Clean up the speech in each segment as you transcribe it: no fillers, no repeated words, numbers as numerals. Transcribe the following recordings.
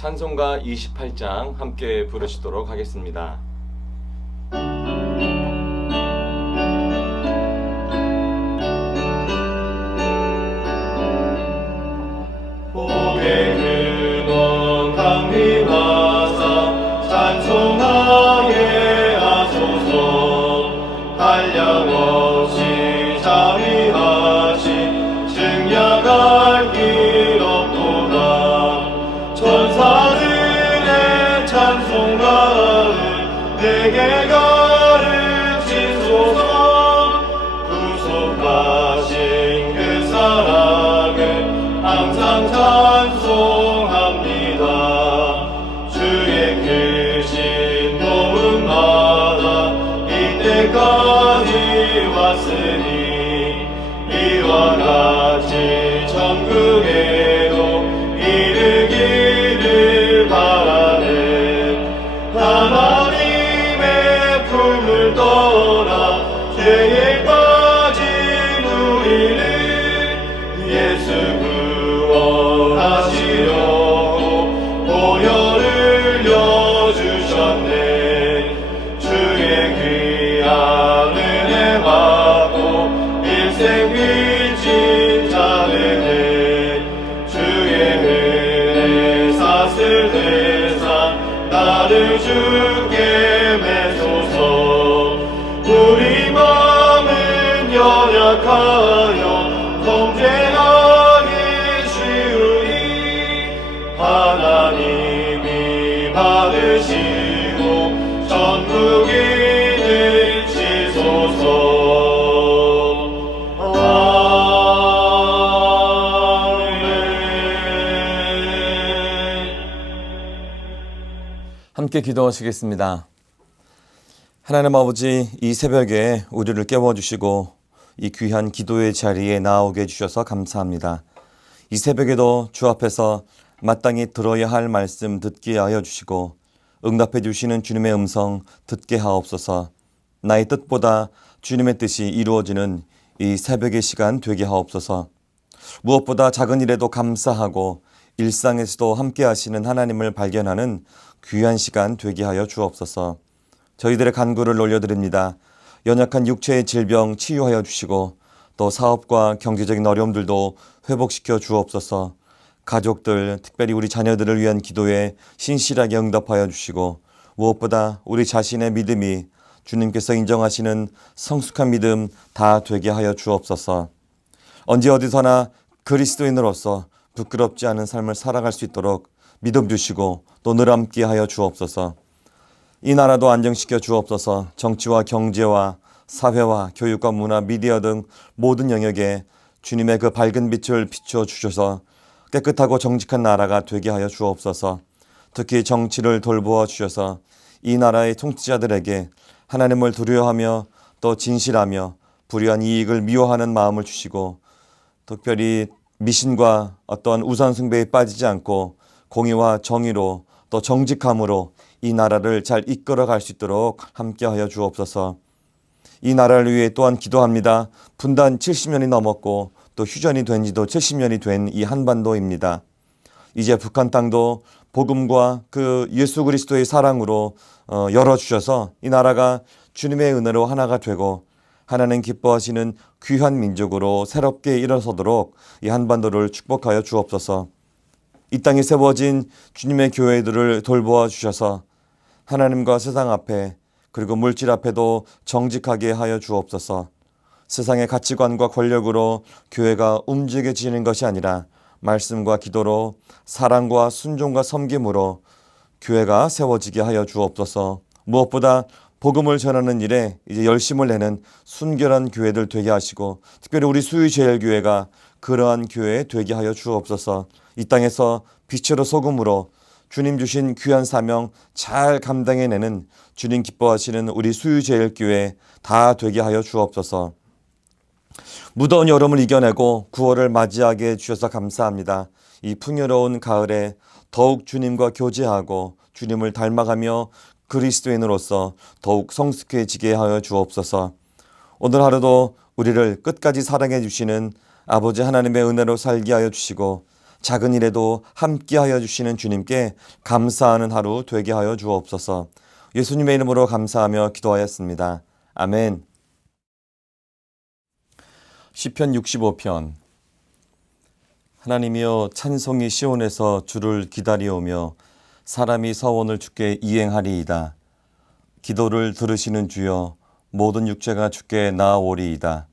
찬송가 28장 함께 부르시도록 하겠습니다. 복의 근원 강림하사 찬송하게 하소서. 한량없이 자비하신 증량할 길 없도다. 천사들의 찬송가를 내게 가르치소서. 구속하신 그 사랑을 항상 찬송합니다. 주의 크신 도움마다 이때까지 왔으니 이와 같이 천국에도 이르기를 바라네. 하나님의 품을 떠나 죄에 빠진 우리를 예수 구원하시려고 보혈을 흘려주셨네. 주의 귀한 은혜 받고 일생 빚진 자들네. 주의 은혜 사슬 대사 나를 주께 매소서. 우리 마음은 연약하여 범죄하기 쉬우니 하나님이 받으시고 전국인을 치소서. 함께 기도하시겠습니다. 하나님 아버지, 이 새벽에 우리를 깨워주시고 이 귀한 기도의 자리에 나오게 해주셔서 감사합니다. 이 새벽에도 주 앞에서 마땅히 들어야 할 말씀 듣게 하여 주시고 응답해 주시는 주님의 음성 듣게 하옵소서. 나의 뜻보다 주님의 뜻이 이루어지는 이 새벽의 시간 되게 하옵소서. 무엇보다 작은 일에도 감사하고 일상에서도 함께 하시는 하나님을 발견하는 귀한 시간 되게 하여 주옵소서. 저희들의 간구를 올려드립니다. 연약한 육체의 질병 치유하여 주시고 또 사업과 경제적인 어려움들도 회복시켜 주옵소서. 가족들, 특별히 우리 자녀들을 위한 기도에 신실하게 응답하여 주시고 무엇보다 우리 자신의 믿음이 주님께서 인정하시는 성숙한 믿음 다 되게 하여 주옵소서. 언제 어디서나 그리스도인으로서 부끄럽지 않은 삶을 살아갈 수 있도록 믿음 주시고 또 늘 함께 하여 주옵소서. 이 나라도 안정시켜 주옵소서. 정치와 경제와 사회와 교육과 문화, 미디어 등 모든 영역에 주님의 그 밝은 빛을 비추어 주셔서 깨끗하고 정직한 나라가 되게 하여 주옵소서. 특히 정치를 돌보아 주셔서 이 나라의 통치자들에게 하나님을 두려워하며 또 진실하며 불의한 이익을 미워하는 마음을 주시고 특별히 미신과 어떤 우상숭배에 빠지지 않고 공의와 정의로 또 정직함으로 이 나라를 잘 이끌어갈 수 있도록 함께하여 주옵소서. 이 나라를 위해 또한 기도합니다. 분단 70년이 넘었고 또 휴전이 된 지도 70년이 된 이 한반도입니다. 이제 북한 땅도 복음과 그 예수 그리스도의 사랑으로 열어주셔서 이 나라가 주님의 은혜로 하나가 되고 하나님 기뻐하시는 귀한 민족으로 새롭게 일어서도록 이 한반도를 축복하여 주옵소서. 이 땅에 세워진 주님의 교회들을 돌보아 주셔서 하나님과 세상 앞에 그리고 물질 앞에도 정직하게 하여 주옵소서. 세상의 가치관과 권력으로 교회가 움직여지는 것이 아니라 말씀과 기도로 사랑과 순종과 섬김으로 교회가 세워지게 하여 주옵소서. 무엇보다 복음을 전하는 일에 이제 열심을 내는 순결한 교회들 되게 하시고 특별히 우리 수유제일교회가 그러한 교회 되게 하여 주옵소서. 이 땅에서 빛으로 소금으로 주님 주신 귀한 사명 잘 감당해내는 주님 기뻐하시는 우리 수유제일교회 다 되게 하여 주옵소서. 무더운 여름을 이겨내고 9월을 맞이하게 해주셔서 감사합니다. 이 풍요로운 가을에 더욱 주님과 교제하고 주님을 닮아가며 그리스도인으로서 더욱 성숙해지게 하여 주옵소서. 오늘 하루도 우리를 끝까지 사랑해 주시는 아버지 하나님의 은혜로 살게 하여 주시고 작은 일에도 함께하여 주시는 주님께 감사하는 하루 되게 하여 주옵소서. 예수님의 이름으로 감사하며 기도하였습니다. 아멘. 시편 65편. 하나님이여, 찬송이 시온에서 주를 기다리오며 사람이 서원을 주께 이행하리이다. 기도를 들으시는 주여, 모든 육체가 주께 나아오리이다.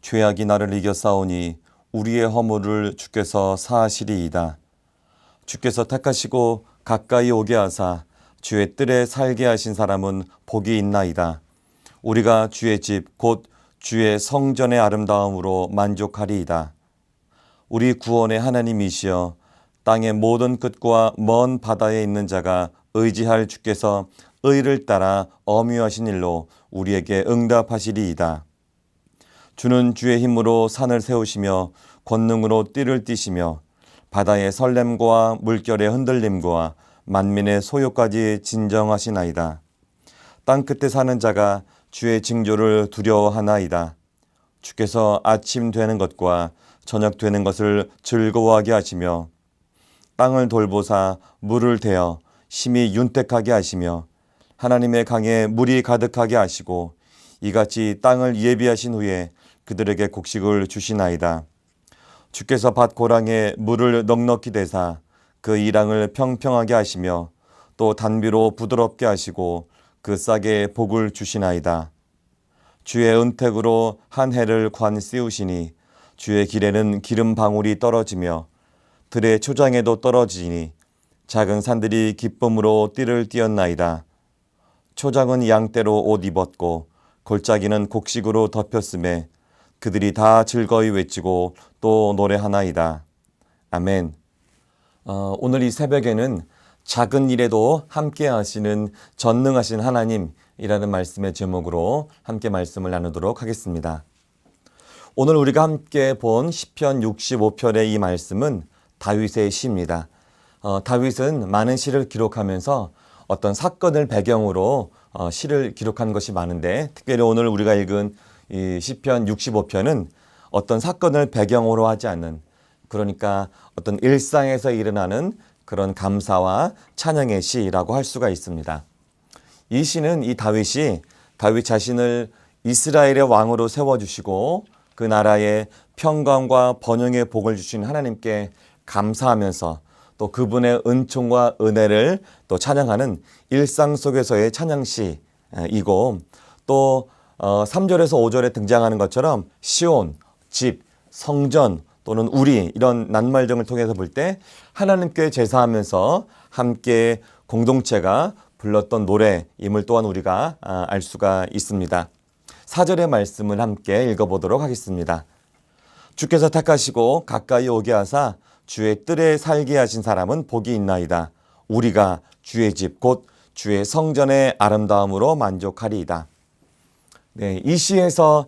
죄악이 나를 이겨 싸우니 우리의 허물을 주께서 사하시리이다. 주께서 택하시고 가까이 오게 하사 주의 뜰에 살게 하신 사람은 복이 있나이다. 우리가 주의 집 곧 주의 성전의 아름다움으로 만족하리이다. 우리 구원의 하나님이시여, 땅의 모든 끝과 먼 바다에 있는 자가 의지할 주께서 의를 따라 엄유하신 일로 우리에게 응답하시리이다. 주는 주의 힘으로 산을 세우시며 권능으로 띠를 띠시며 바다의 설렘과 물결의 흔들림과 만민의 소요까지 진정하시나이다. 땅끝에 사는 자가 주의 징조를 두려워하나이다. 주께서 아침 되는 것과 저녁 되는 것을 즐거워하게 하시며 땅을 돌보사 물을 대어 심히 윤택하게 하시며 하나님의 강에 물이 가득하게 하시고 이같이 땅을 예비하신 후에 그들에게 곡식을 주시나이다. 주께서 밭 고랑에 물을 넉넉히 대사 그 이랑을 평평하게 하시며 또 단비로 부드럽게 하시고 그 싹에 복을 주시나이다. 주의 은택으로 한 해를 관 씌우시니 주의 길에는 기름 방울이 떨어지며 들의 초장에도 떨어지니 작은 산들이 기쁨으로 띠를 띠었나이다. 초장은 양떼로 옷 입었고 골짜기는 곡식으로 덮였음에 그들이 다 즐거이 외치고 또 노래하나이다. 아멘. 오늘 이 새벽에는 작은 일에도 함께 하시는 전능하신 하나님이라는 말씀의 제목으로 함께 말씀을 나누도록 하겠습니다. 오늘 우리가 함께 본 시편 65편의 이 말씀은 다윗의 시입니다. 다윗은 많은 시를 기록하면서 어떤 사건을 배경으로 시를 기록한 것이 많은데, 특별히 오늘 우리가 읽은 이 시편 65편은 어떤 사건을 배경으로 하지 않는, 그러니까 어떤 일상에서 일어나는 그런 감사와 찬양의 시라고 할 수가 있습니다. 이 시는 이 다윗이 다윗 자신을 이스라엘의 왕으로 세워주시고 그 나라에 평강과 번영의 복을 주신 하나님께 감사하면서 또 그분의 은총과 은혜를 또 찬양하는 일상 속에서의 찬양시이고, 또 3절에서 5절에 등장하는 것처럼 시온, 집, 성전 또는 우리, 이런 낱말정을 통해서 볼 때 하나님께 제사하면서 함께 공동체가 불렀던 노래임을 또한 우리가 알 수가 있습니다. 4절의 말씀을 함께 읽어보도록 하겠습니다. 주께서 택하시고 가까이 오게 하사 주의 뜰에 살게 하신 사람은 복이 있나이다. 우리가 주의 집 곧 주의 성전의 아름다움으로 만족하리이다. 네, 이 시에서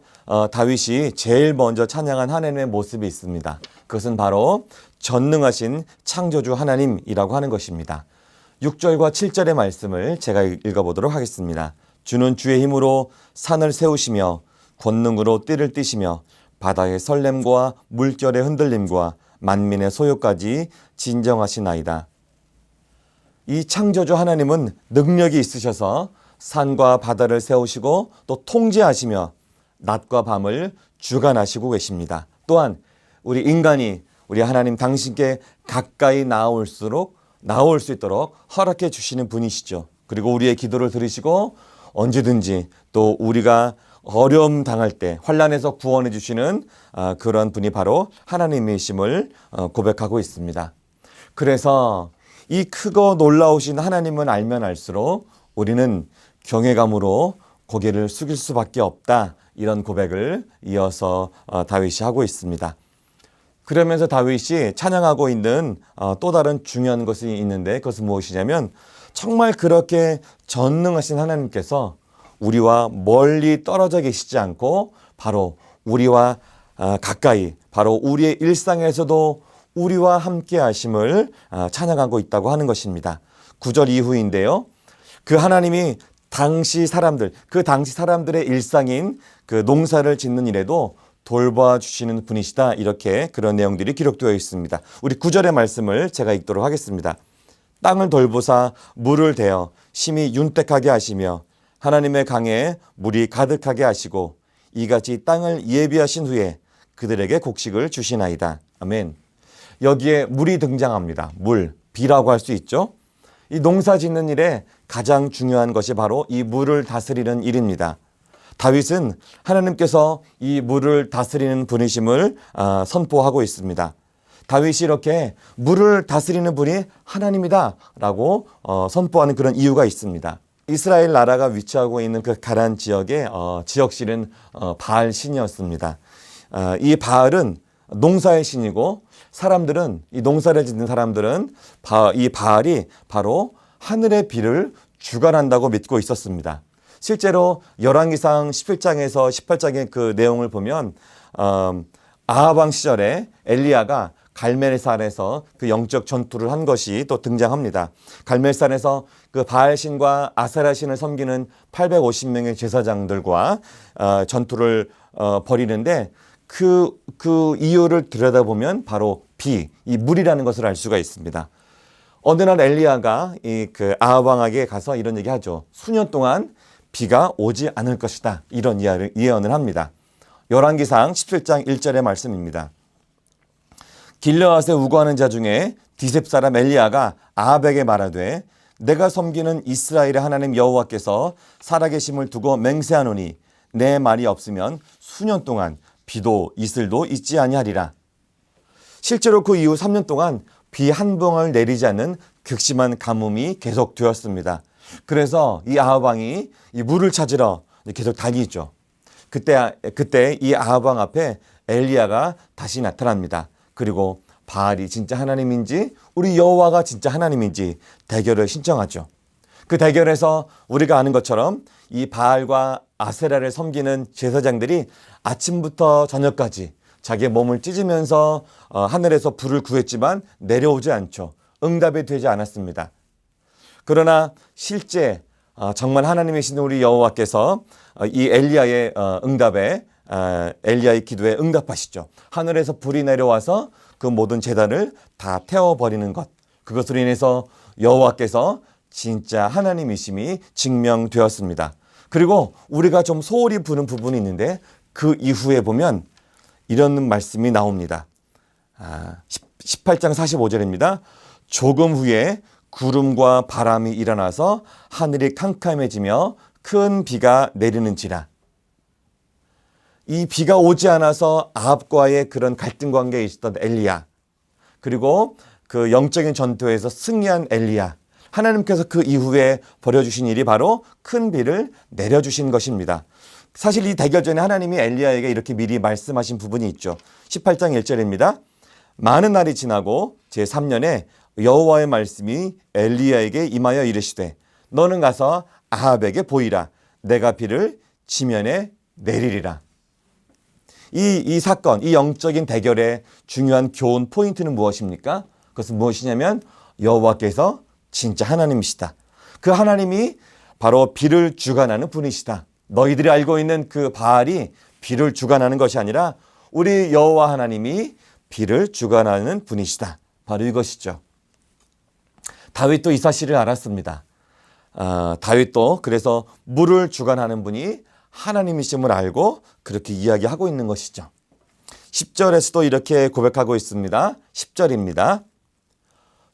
다윗이 제일 먼저 찬양한 하나님의 모습이 있습니다. 그것은 바로 전능하신 창조주 하나님이라고 하는 것입니다. 6절과 7절의 말씀을 제가 읽어보도록 하겠습니다. 주는 주의 힘으로 산을 세우시며 권능으로 띠를 띠시며 바다의 설렘과 물결의 흔들림과 만민의 소요까지 진정하시나이다. 이 창조주 하나님은 능력이 있으셔서 산과 바다를 세우시고 또 통제하시며 낮과 밤을 주관하시고 계십니다. 또한 우리 인간이 우리 하나님 당신께 가까이 나올 수 있도록 허락해 주시는 분이시죠. 그리고 우리의 기도를 들으시고 언제든지 또 우리가 어려움 당할 때 환난에서 구원해 주시는 그런 분이 바로 하나님이심을 고백하고 있습니다. 그래서 이 크고 놀라우신 하나님을 알면 알수록 우리는 경외감으로 고개를 숙일 수밖에 없다, 이런 고백을 이어서 다윗이 하고 있습니다. 그러면서 다윗이 찬양하고 있는 또 다른 중요한 것이 있는데, 그것은 무엇이냐면 정말 그렇게 전능하신 하나님께서 우리와 멀리 떨어져 계시지 않고 바로 우리와 가까이, 바로 우리의 일상에서도 우리와 함께 하심을 찬양하고 있다고 하는 것입니다. 9절 이후인데요. 그 하나님이 그 당시 사람들의 일상인 그 농사를 짓는 일에도 돌봐주시는 분이시다. 이렇게 그런 내용들이 기록되어 있습니다. 우리 9절의 말씀을 제가 읽도록 하겠습니다. 땅을 돌보사 물을 대어 심히 윤택하게 하시며 하나님의 강에 물이 가득하게 하시고 이같이 땅을 예비하신 후에 그들에게 곡식을 주시나이다. 아멘. 여기에 물이 등장합니다. 물, 비라고 할 수 있죠. 이 농사 짓는 일에 가장 중요한 것이 바로 이 물을 다스리는 일입니다. 다윗은 하나님께서 이 물을 다스리는 분이심을 선포하고 있습니다. 다윗이 이렇게 물을 다스리는 분이 하나님이다 라고 선포하는 그런 이유가 있습니다. 이스라엘 나라가 위치하고 있는 그 가란 지역의 지역신은 바알 신이었습니다. 이 바알은 농사의 신이고 사람들은 이 농사를 짓는 사람들은 이 바알이 바로 하늘의 비를 주관한다고 믿고 있었습니다. 실제로 열왕기상 17장에서 18장의 그 내용을 보면 아합 왕 시절에 엘리야가 갈멜산에서 그 영적 전투를 한 것이 또 등장합니다. 갈멜산에서 그 바알신과 아세라신을 섬기는 850명의 제사장들과 전투를 벌이는데 그 이유를 들여다보면 바로 비, 이 물이라는 것을 알 수가 있습니다. 어느 날 엘리야가 그 아합 왕에게 가서 이런 얘기하죠. 수년 동안 비가 오지 않을 것이다. 이런 예언을 합니다. 열왕기상 17장 1절의 말씀입니다. 길르앗에 우거하는 자 중에 디셉 사람 엘리야가 아합에게 말하되 내가 섬기는 이스라엘의 하나님 여호와께서 살아계심을 두고 맹세하노니 내 말이 없으면 수년 동안 비도 이슬도 있지 아니하리라. 실제로 그 이후 3년 동안 비 한 방울 내리지 않는 극심한 가뭄이 계속되었습니다. 그래서 이 아합 왕이 이 물을 찾으러 계속 다니죠. 그때 이 아합 왕 앞에 엘리야가 다시 나타납니다. 그리고 바알이 진짜 하나님인지 우리 여호와가 진짜 하나님인지 대결을 신청하죠. 그 대결에서 우리가 아는 것처럼 이 바알과 아세라를 섬기는 제사장들이 아침부터 저녁까지 자기의 몸을 찢으면서 하늘에서 불을 구했지만 내려오지 않죠. 응답이 되지 않았습니다. 그러나 실제 정말 하나님이신 우리 여호와께서 이 엘리야의 응답에 엘리야의 기도에 응답하시죠. 하늘에서 불이 내려와서 그 모든 제단을 다 태워버리는 것. 그것으로 인해서 여호와께서 진짜 하나님이심이 증명되었습니다. 그리고 우리가 좀 소홀히 부는 부분이 있는데 그 이후에 보면 이런 말씀이 나옵니다. 18장 45절입니다. 조금 후에 구름과 바람이 일어나서 하늘이 캄캄해지며 큰 비가 내리는지라. 이 비가 오지 않아서 아합과의 그런 갈등 관계에 있었던 엘리야, 그리고 그 영적인 전투에서 승리한 엘리야, 하나님께서 그 이후에 벌여주신 일이 바로 큰 비를 내려주신 것입니다. 사실 이 대결 전에 하나님이 엘리야에게 이렇게 미리 말씀하신 부분이 있죠. 18장 1절입니다. 많은 날이 지나고 제3년에 여호와의 말씀이 엘리야에게 임하여 이르시되 너는 가서 아합에게 보이라. 내가 비를 지면에 내리리라. 이 사건, 이 영적인 대결의 중요한 교훈 포인트는 무엇입니까? 그것은 무엇이냐면 여호와께서 진짜 하나님이시다. 그 하나님이 바로 비를 주관하는 분이시다. 너희들이 알고 있는 그 바알이 비를 주관하는 것이 아니라 우리 여호와 하나님이 비를 주관하는 분이시다. 바로 이것이죠. 다윗도 이 사실을 알았습니다. 다윗도 그래서 물을 주관하는 분이 하나님이심을 알고 그렇게 이야기하고 있는 것이죠. 10절에서도 이렇게 고백하고 있습니다. 10절입니다.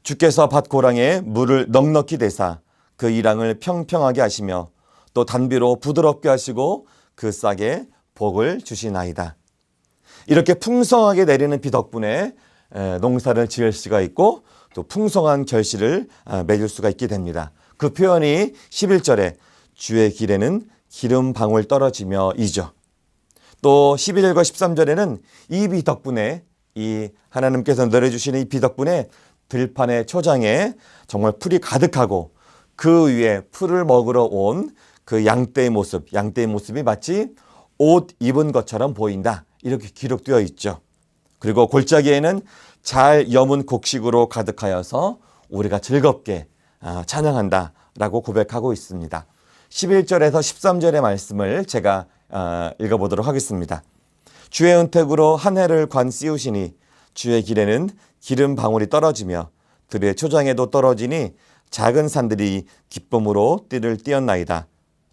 주께서 밭 고랑에 물을 넉넉히 대사 그 이랑을 평평하게 하시며 또 단비로 부드럽게 하시고 그 싹에 복을 주시나이다. 이렇게 풍성하게 내리는 비 덕분에 농사를 지을 수가 있고 또 풍성한 결실을 맺을 수가 있게 됩니다. 그 표현이 11절에 주의 길에는 기름 방울 떨어지며 이죠. 또 11절과 13절에는 이 비 덕분에 이 하나님께서 내려주시는 이 비 덕분에 들판의 초장에 정말 풀이 가득하고 그 위에 풀을 먹으러 온 그 양떼의 모습이 마치 옷 입은 것처럼 보인다. 이렇게 기록되어 있죠. 그리고 골짜기에는 잘 여문 곡식으로 가득하여서 우리가 즐겁게 찬양한다라고 고백하고 있습니다. 11절에서 13절의 말씀을 제가 읽어보도록 하겠습니다. 주의 은택으로 한 해를 관 씌우시니 주의 길에는 기름 방울이 떨어지며 들의 초장에도 떨어지니 작은 산들이 기쁨으로 띠를 띄었나이다.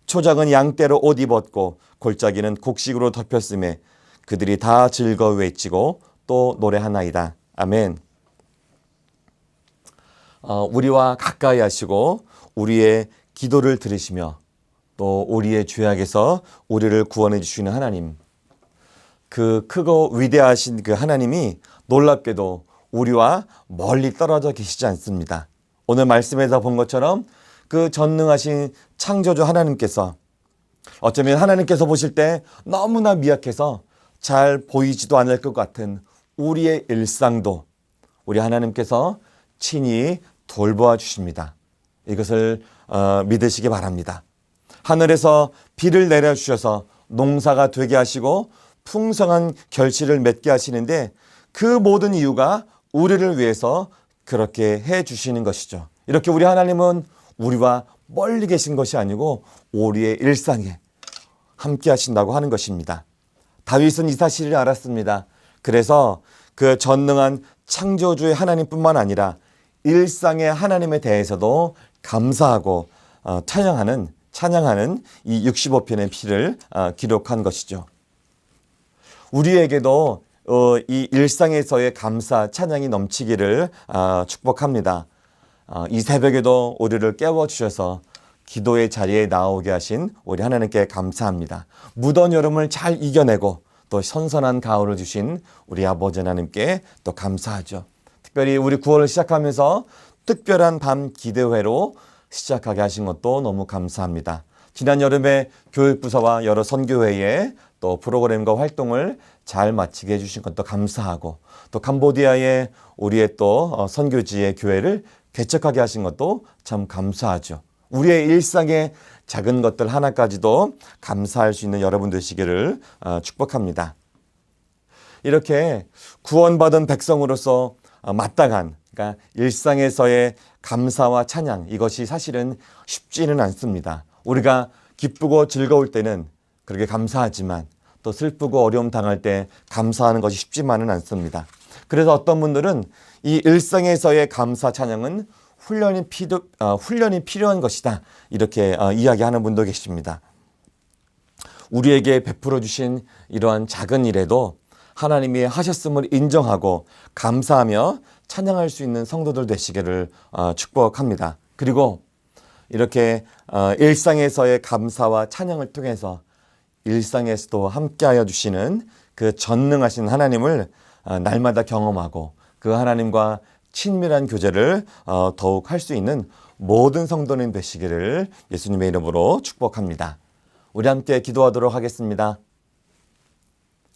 초장은 양떼로 옷 입었고 골짜기는 곡식으로 덮였음에 그들이 다 즐거워 외치고 또 노래하나이다. 아멘. 우리와 가까이 하시고 우리의 기도를 들으시며 또 우리의 죄악에서 우리를 구원해 주시는 하나님, 그 크고 위대하신 그 하나님이 놀랍게도 우리와 멀리 떨어져 계시지 않습니다. 오늘 말씀에서 본 것처럼 그 전능하신 창조주 하나님께서 어쩌면 하나님께서 보실 때 너무나 미약해서 잘 보이지도 않을 것 같은 우리의 일상도 우리 하나님께서 친히 돌보아 주십니다. 이것을 믿으시기 바랍니다. 하늘에서 비를 내려주셔서 농사가 되게 하시고 풍성한 결실을 맺게 하시는데 그 모든 이유가 우리를 위해서 그렇게 해 주시는 것이죠. 이렇게 우리 하나님은 우리와 멀리 계신 것이 아니고 우리의 일상에 함께 하신다고 하는 것입니다. 다윗은 이 사실을 알았습니다. 그래서 그 전능한 창조주의 하나님뿐만 아니라 일상의 하나님에 대해서도 감사하고 찬양하는 이 65편의 피를 기록한 것이죠. 우리에게도 이 일상에서의 감사, 찬양이 넘치기를 축복합니다. 이 새벽에도 우리를 깨워주셔서 기도의 자리에 나오게 하신 우리 하나님께 감사합니다. 무더운 여름을 잘 이겨내고 또 선선한 가을을 주신 우리 아버지 하나님께 또 감사하죠. 특별히 우리 9월을 시작하면서 특별한 밤 기도회로 시작하게 하신 것도 너무 감사합니다. 지난 여름에 교육부서와 여러 선교회에 또 프로그램과 활동을 잘 마치게 해주신 것도 감사하고 또 캄보디아에 우리의 또 선교지의 교회를 개척하게 하신 것도 참 감사하죠. 우리의 일상의 작은 것들 하나까지도 감사할 수 있는 여러분 되시기를 축복합니다. 이렇게 구원받은 백성으로서 마땅한 그러니까 일상에서의 감사와 찬양 이것이 사실은 쉽지는 않습니다. 우리가 기쁘고 즐거울 때는 그렇게 감사하지만 또 슬프고 어려움 당할 때 감사하는 것이 쉽지만은 않습니다. 그래서 어떤 분들은 이 일상에서의 감사 찬양은 훈련이 필요한 것이다. 이렇게 이야기하는 분도 계십니다. 우리에게 베풀어 주신 이러한 작은 일에도 하나님이 하셨음을 인정하고 감사하며 찬양할 수 있는 성도들 되시기를 축복합니다. 그리고 이렇게 일상에서의 감사와 찬양을 통해서 일상에서도 함께하여 주시는 그 전능하신 하나님을 날마다 경험하고 그 하나님과 친밀한 교제를 더욱 할 수 있는 모든 성도님 되시기를 예수님의 이름으로 축복합니다. 우리 함께 기도하도록 하겠습니다.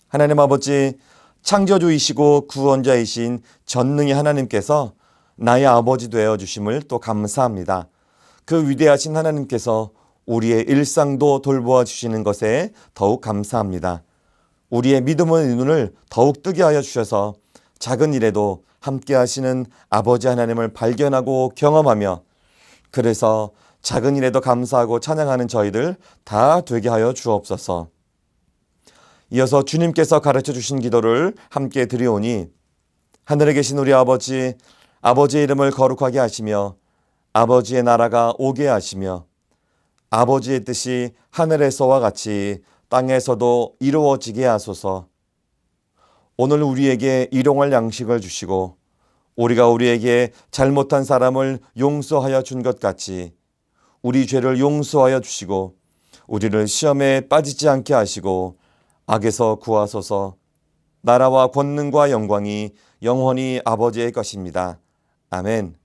하나님 아버지, 창조주이시고 구원자이신 전능의 하나님께서 나의 아버지 되어 주심을 또 감사합니다. 그 위대하신 하나님께서 우리의 일상도 돌보아 주시는 것에 더욱 감사합니다. 우리의 믿음의 눈을 더욱 뜨게 하여 주셔서 작은 일에도 함께 하시는 아버지 하나님을 발견하고 경험하며 그래서 작은 일에도 감사하고 찬양하는 저희들 다 되게 하여 주옵소서. 이어서 주님께서 가르쳐 주신 기도를 함께 드리오니 하늘에 계신 우리 아버지, 아버지의 이름을 거룩하게 하시며 아버지의 나라가 오게 하시며 아버지의 뜻이 하늘에서와 같이 땅에서도 이루어지게 하소서. 오늘 우리에게 일용할 양식을 주시고 우리가 우리에게 잘못한 사람을 용서하여 준 것 같이 우리 죄를 용서하여 주시고 우리를 시험에 빠지지 않게 하시고 악에서 구하소서. 나라와 권능과 영광이 영원히 아버지의 것입니다. 아멘.